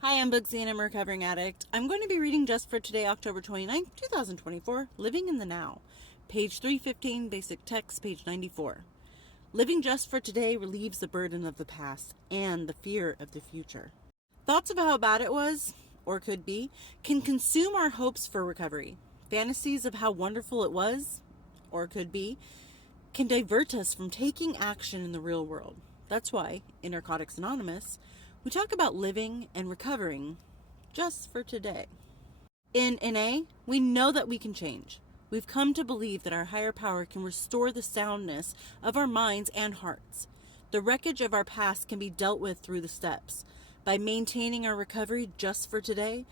Hi, I'm Bugsy and I'm a recovering addict. I'm going to be reading just for today, October 29th, 2024, Living in the Now. Page 315, basic text, page 94. Living just for today relieves the burden of the past and the fear of the future. Thoughts of how bad it was, or could be, can consume our hopes for recovery. Fantasies of how wonderful it was, or could be, can divert us from taking action in the real world. That's why, in Narcotics Anonymous, we talk about living and recovering just for today. In NA, we know that we can change. We've come to believe that our higher power can restore the soundness of our minds and hearts. The wreckage of our past can be dealt with through the steps. By maintaining our recovery just for today,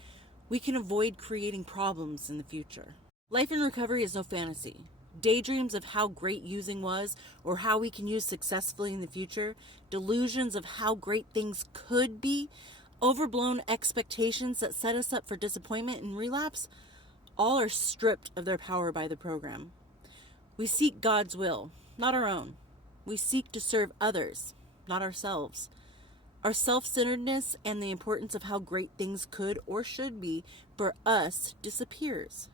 we can avoid creating problems in the future. Life in recovery is no fantasy. Daydreams of how great using was or how we can use successfully in the future, delusions of how great things could be, overblown expectations that set us up for disappointment and relapse, all are stripped of their power by the program. We seek God's will, not our own. We seek to serve others, not ourselves. Our self-centeredness and the importance of how great things could or should be for us disappears.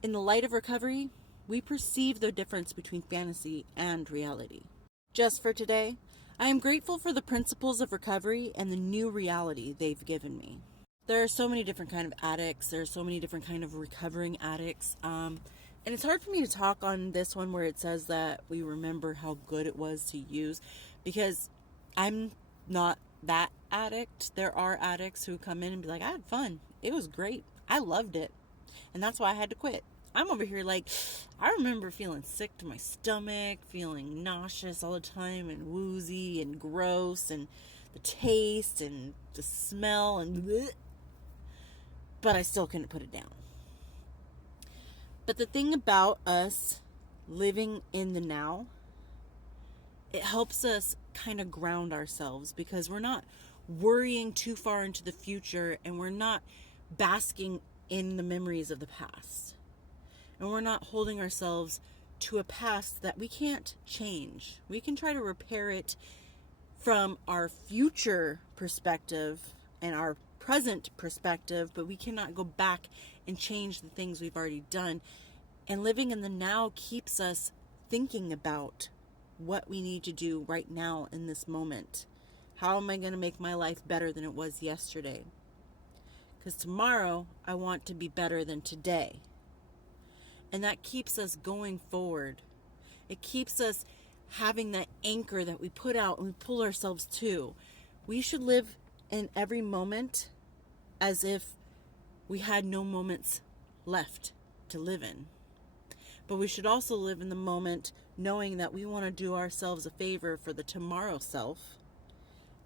In the light of recovery, we perceive the difference between fantasy and reality. Just for today, I am grateful for the principles of recovery and the new reality they've given me. There are so many different kind of addicts. There are so many different kind of recovering addicts. And it's hard for me to talk on this one where it says that we remember how good it was to use, because I'm not that addict. There are addicts who come in and be like, I had fun. It was great. I loved it. And that's why I had to quit. I'm over here like, I remember feeling sick to my stomach, feeling nauseous all the time and woozy and gross and the taste and the smell and bleh, but I still couldn't put it down. But the thing about us living in the now, it helps us kind of ground ourselves because we're not worrying too far into the future and we're not basking in the memories of the past. And we're not holding ourselves to a past that we can't change. We can try to repair it from our future perspective and our present perspective, but we cannot go back and change the things we've already done. And living in the now keeps us thinking about what we need to do right now in this moment. How am I going to make my life better than it was yesterday? Because tomorrow I want to be better than today. And that keeps us going forward. It keeps us having that anchor that we put out and we pull ourselves to. We should live in every moment as if we had no moments left to live in. But we should also live in the moment knowing that we want to do ourselves a favor for the tomorrow self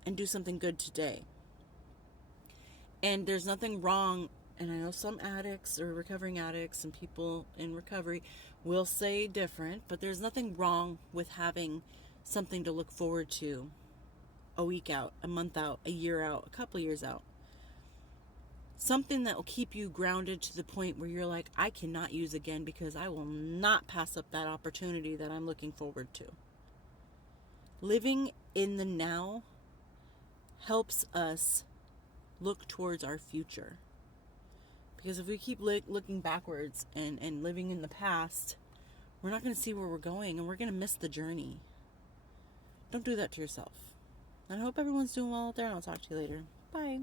and do something good today. And there's nothing wrong, and I know some addicts or recovering addicts and people in recovery will say different, but there's nothing wrong with having something to look forward to a week out, a month out, a year out, a couple years out. Something that will keep you grounded to the point where you're like, I cannot use again because I will not pass up that opportunity that I'm looking forward to. Living in the now helps us look towards our future. Because if we keep looking backwards and living in the past, we're not going to see where we're going and we're going to miss the journey. Don't do that to yourself. And I hope everyone's doing well out there, and I'll talk to you later. Bye.